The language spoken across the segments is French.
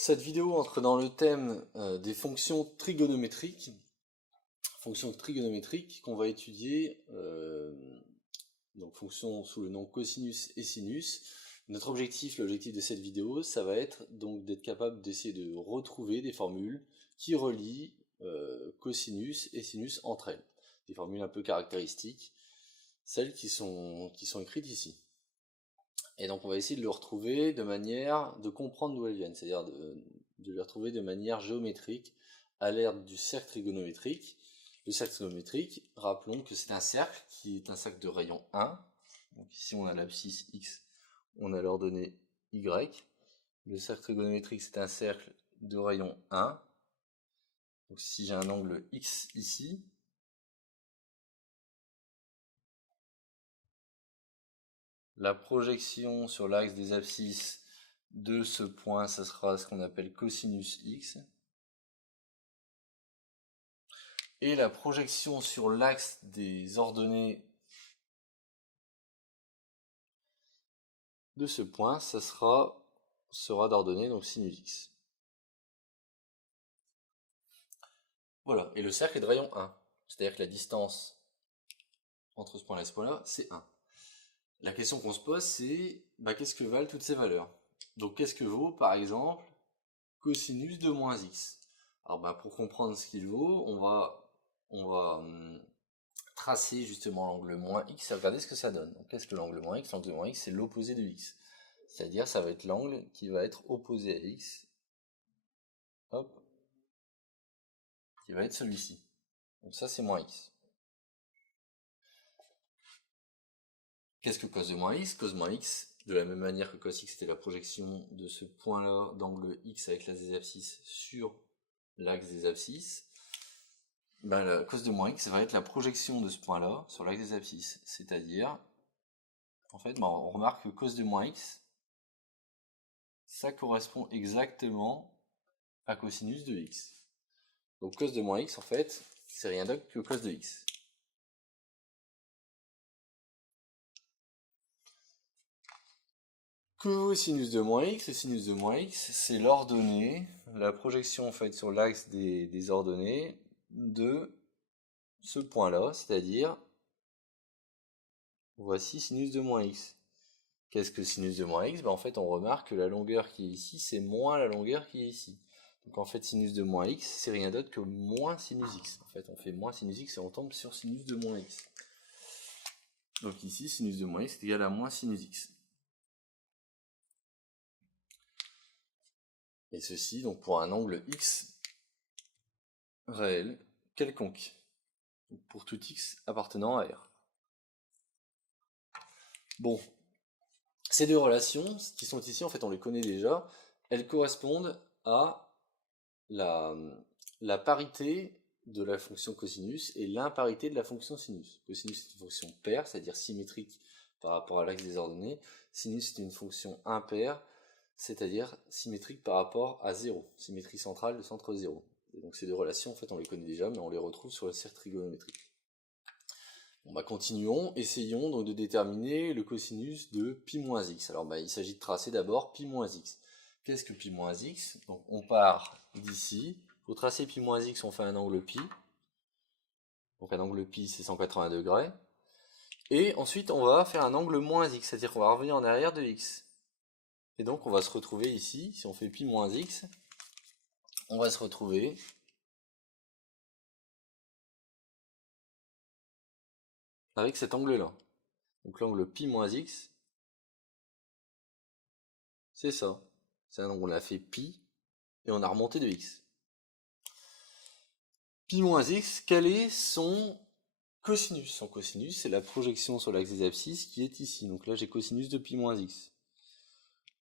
Cette vidéo entre dans le thème des fonctions trigonométriques qu'on va étudier, donc fonctions sous le nom cosinus et sinus. Notre objectif, l'objectif de cette vidéo, ça va être donc d'être capable d'essayer de retrouver des formules qui relient cosinus et sinus entre elles. Des formules un peu caractéristiques, celles qui sont écrites ici. Et donc on va essayer de le retrouver de manière de comprendre d'où elles viennent, c'est-à-dire de les retrouver de manière géométrique à l'aide du cercle trigonométrique. Le cercle trigonométrique, rappelons que c'est un cercle qui est un cercle de rayon 1. Donc ici on a l'abscisse x, on a l'ordonnée y. Le cercle trigonométrique c'est un cercle de rayon 1. Donc si j'ai un angle x ici, la projection sur l'axe des abscisses de ce point, ça sera ce qu'on appelle cosinus x. Et la projection sur l'axe des ordonnées de ce point, ça sera d'ordonnée, donc sinus x. Voilà, et le cercle est de rayon 1. C'est-à-dire que la distance entre ce point-là et ce point-là, c'est 1. La question qu'on se pose, c'est qu'est-ce que valent toutes ces valeurs? Donc qu'est-ce que vaut, par exemple, cosinus de moins x? Alors pour comprendre ce qu'il vaut, on va tracer justement l'angle moins x et regarder ce que ça donne. Donc qu'est-ce que l'angle moins x? L'angle moins x, c'est l'opposé de x. C'est-à-dire ça va être l'angle qui va être opposé à x. Hop. Qui va être celui-ci. Donc ça c'est moins x. Qu'est-ce que cos de moins x? Cos moins x, de la même manière que cos x c'était la projection de ce point-là d'angle x avec l'axe des abscisses sur l'axe des abscisses, la cos de moins x va être la projection de ce point-là sur l'axe des abscisses. C'est-à-dire, en fait, on remarque que cos de moins x, ça correspond exactement à cosinus de x. Donc cos de moins x, en fait, c'est rien d'autre que cos de x. Que vaut sinus de moins x? Le sinus de moins x, c'est l'ordonnée, la projection faite sur l'axe des ordonnées de ce point-là, c'est-à-dire, voici sinus de moins x. Qu'est-ce que sinus de moins x? En fait, on remarque que la longueur qui est ici, c'est moins la longueur qui est ici. Donc en fait, sinus de moins x, c'est rien d'autre que moins sinus x. En fait, on fait moins sinus x et on tombe sur sinus de moins x. Donc ici, sinus de moins x est égal à moins sinus x. Et ceci, donc pour un angle x réel quelconque. Donc pour tout x appartenant à R. Bon, ces deux relations qui sont ici, en fait, on les connaît déjà. Elles correspondent à la parité de la fonction cosinus et l'imparité de la fonction sinus. Cosinus est une fonction paire, c'est-à-dire symétrique par rapport à l'axe des ordonnées. Sinus est une fonction impaire, c'est-à-dire symétrique par rapport à 0. Symétrie centrale de centre 0. Et donc ces deux relations, en fait, on les connaît déjà, mais on les retrouve sur le cercle trigonométrique. Continuons, essayons donc de déterminer le cosinus de pi moins x. Alors il s'agit de tracer d'abord pi moins x. Qu'est-ce que pi moins x? Donc on part d'ici. Pour tracer pi moins x, on fait un angle pi. Donc un angle pi, c'est 180 degrés. Et ensuite, on va faire un angle moins x, c'est-à-dire qu'on va revenir en arrière de x. Et donc on va se retrouver ici, si on fait pi moins x, on va se retrouver avec cet angle-là. Donc l'angle pi moins x, c'est ça. C'est un angle, on a fait pi, et on a remonté de x. Pi moins x, quel est son cosinus? Son cosinus, c'est la projection sur l'axe des abscisses qui est ici. Donc là, j'ai cosinus de pi moins x.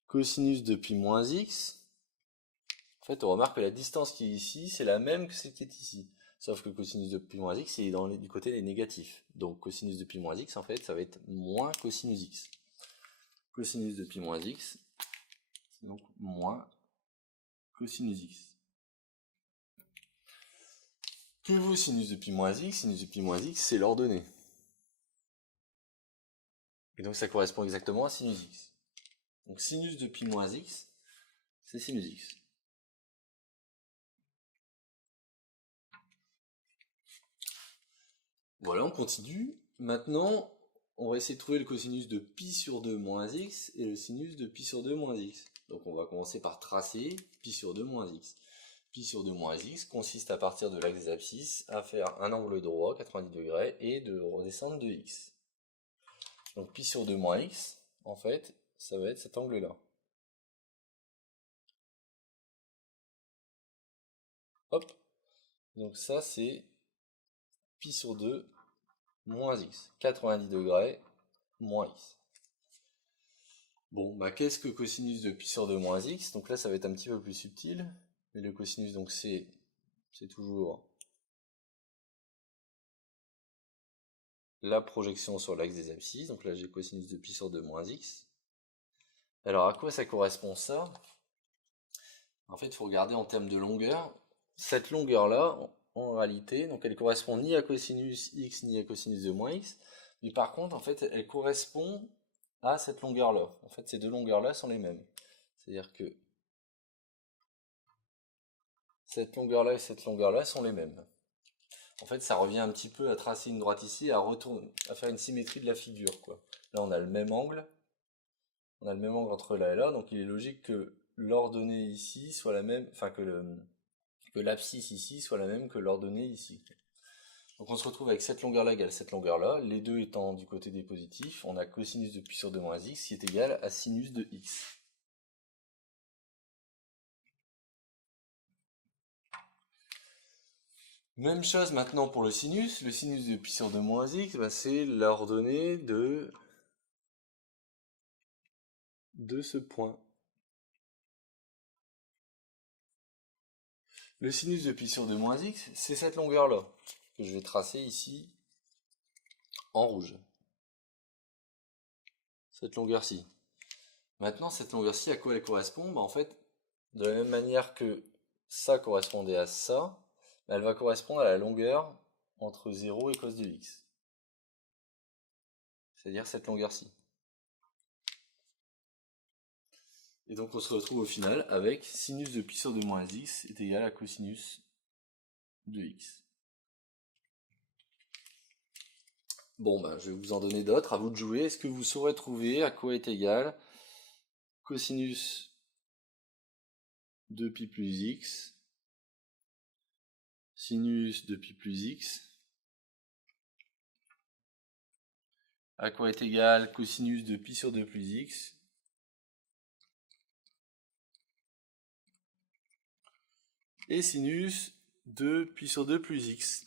Cosinus de pi moins x, en fait, on remarque que la distance qui est ici, c'est la même que celle qui est ici. Sauf que cosinus de pi moins x, c'est du côté des négatifs. Donc cosinus de pi moins x, en fait, ça va être moins cosinus x. Cosinus de pi moins x, donc moins cosinus x. Que vaut sinus de pi moins x? Sinus de pi moins x, c'est l'ordonnée. Et donc ça correspond exactement à sinus x. Donc sinus de pi moins x, c'est sinus x. Voilà, on continue. Maintenant, on va essayer de trouver le cosinus de pi sur 2 moins x et le sinus de pi sur 2 moins x. Donc on va commencer par tracer pi sur 2 moins x. Pi sur 2 moins x consiste à partir de l'axe des abscisses à faire un angle droit, 90 degrés, et de redescendre de x. Donc pi sur 2 moins x, en fait, ça va être cet angle-là. Hop. Donc ça, c'est pi sur 2 moins x. 90 degrés moins x. Bon, bah qu'est-ce que cosinus de pi sur 2 moins x? Donc là, ça va être un petit peu plus subtil. Mais le cosinus, donc c'est toujours la projection sur l'axe des abscisses. Donc là, j'ai cosinus de pi sur 2 moins x. Alors, à quoi ça correspond ça? En fait, il faut regarder en termes de longueur. Cette longueur-là, en réalité, donc elle correspond ni à cosinus x ni à cosinus de moins x. Mais par contre, en fait, elle correspond à cette longueur-là. En fait, ces deux longueurs-là sont les mêmes. C'est-à-dire que cette longueur-là et cette longueur-là sont les mêmes. En fait, ça revient un petit peu à tracer une droite ici, à faire une symétrie de la figure, quoi. Là, on a le même angle. On a le même angle entre là et là, donc il est logique que l'ordonnée ici soit la même, enfin que l'abscisse ici soit la même que l'ordonnée ici. Donc on se retrouve avec cette longueur-là égale cette longueur-là, les deux étant du côté des positifs, on a cosinus de pi sur 2 moins x qui est égal à sinus de x. Même chose maintenant pour le sinus de pi sur 2 moins x, bah c'est l'ordonnée de ce point. Le sinus de pi sur 2 moins x, c'est cette longueur-là, que je vais tracer ici en rouge. Cette longueur-ci. Maintenant, cette longueur-ci, à quoi elle correspond? Bah, en fait, de la même manière que ça correspondait à ça, elle va correspondre à la longueur entre 0 et cos de x. C'est-à-dire cette longueur-ci. Et donc on se retrouve au final avec sinus de pi sur 2 moins x est égal à cosinus de x. Bon, ben, je vais vous en donner d'autres, à vous de jouer. Est-ce que vous saurez trouver à quoi est égal cosinus de pi plus x, sinus de pi plus x, à quoi est égal cosinus de pi sur 2 plus x, et sinus de pi sur 2 plus x.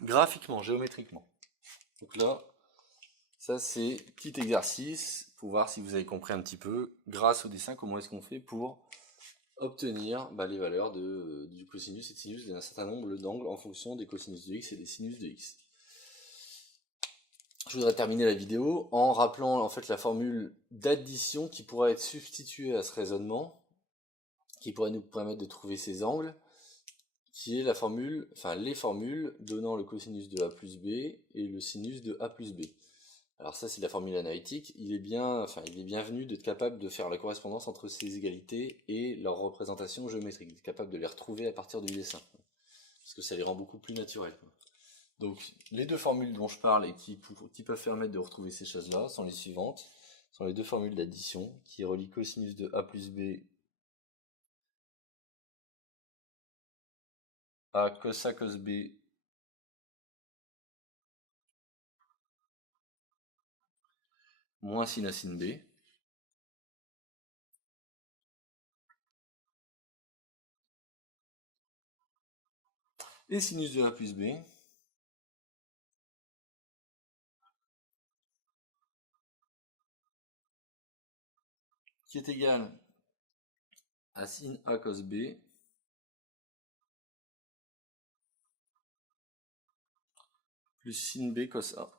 Graphiquement, géométriquement. Donc là, ça c'est petit exercice pour voir si vous avez compris un petit peu, grâce au dessin, comment est-ce qu'on fait pour obtenir les valeurs du cosinus et de sinus d'un certain nombre d'angles en fonction des cosinus de x et des sinus de x. Je voudrais terminer la vidéo en rappelant en fait la formule d'addition qui pourrait être substituée à ce raisonnement, qui pourrait nous permettre de trouver ces angles, qui est la formule, enfin les formules donnant le cosinus de a plus b et le sinus de a plus b. Alors ça c'est la formule analytique, il est bienvenu d'être capable de faire la correspondance entre ces égalités et leur représentation géométrique, d'être capable de les retrouver à partir du dessin, parce que ça les rend beaucoup plus naturels. Donc les deux formules dont je parle et qui peuvent permettre de retrouver ces choses-là sont les suivantes, sont les deux formules d'addition qui relient cosinus de a plus b à cos a cos b moins sin a sin b. Et sinus de a plus b qui est égal à sin a cos b plus sin b cos a.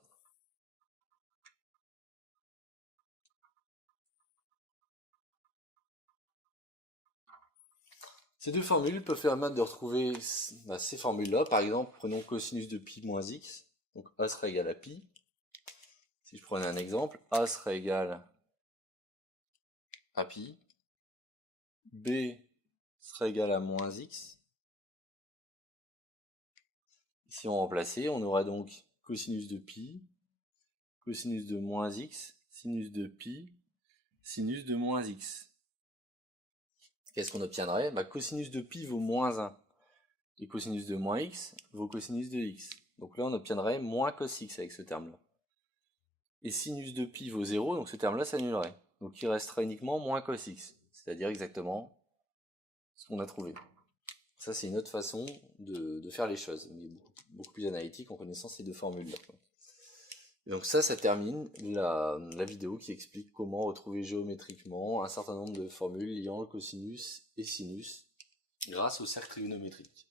Ces deux formules peuvent permettre de retrouver ces formules-là. Par exemple, prenons cosinus de pi moins x, donc a serait égal à pi. Si je prenais un exemple, a serait égal à pi, b serait égal à moins x, si on remplaçait, on aurait donc cosinus de pi, cosinus de moins x, sinus de pi, sinus de moins x. Qu'est-ce qu'on obtiendrait? Cosinus de pi vaut moins 1. Et cosinus de moins x vaut cosinus de x. Donc là, on obtiendrait moins cos x avec ce terme-là. Et sinus de pi vaut 0, donc ce terme-là s'annulerait. Donc il resterait uniquement moins cos x, c'est-à-dire exactement ce qu'on a trouvé. Ça, c'est une autre façon de faire les choses, mais beaucoup plus analytique en connaissant ces deux formules-là. Et donc ça termine la vidéo qui explique comment retrouver géométriquement un certain nombre de formules liant le cosinus et sinus grâce au cercle trigonométrique.